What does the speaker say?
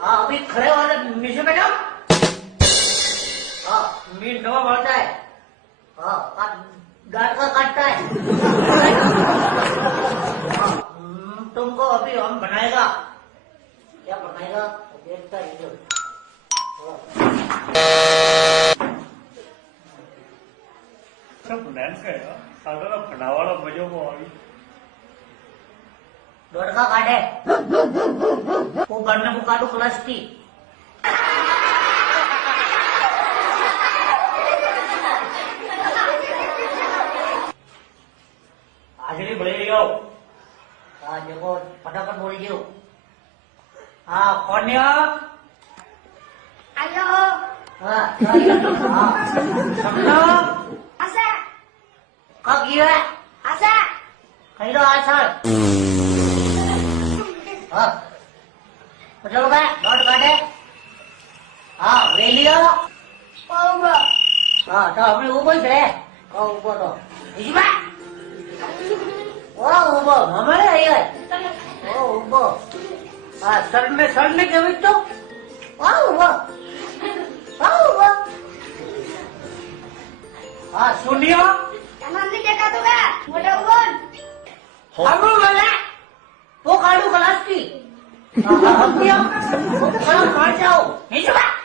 हाँ अभी खड़े हो रहे नीचे बैठो। हाँ मीट नवा बढ़ता है। हाँ गाट का काटता है। हाँ, तुमको अभी हम बनाएगा। क्या बनाएगा देखता है जो। सब प्लान છે સાધારણ ભણાવાળો મજોમાં આવી दोड़का काटे वो करने को काटू क्लच की हाजरी बोली लियो। हाँ देखो फटाफट बोल दियो। हाँ कौन है आयो हाँ समझो आशा कब किया आशा कहीं तो आज सर हाँ चलो भाई डॉट काटे हाँ ले लियो ओबो हाँ तो हमने ऊपर से ऊपर तो इसमें ओ ऊपर हमारे आई है ओ ऊपर हाँ सर ने क्या तो हाँ ऊपर हाँ सुनियो नंदी देखा तो क्या मोटा बोल हम बोला वो काटू क्लास की हम क्या वो क्लास मार जाओ नीचे बैठ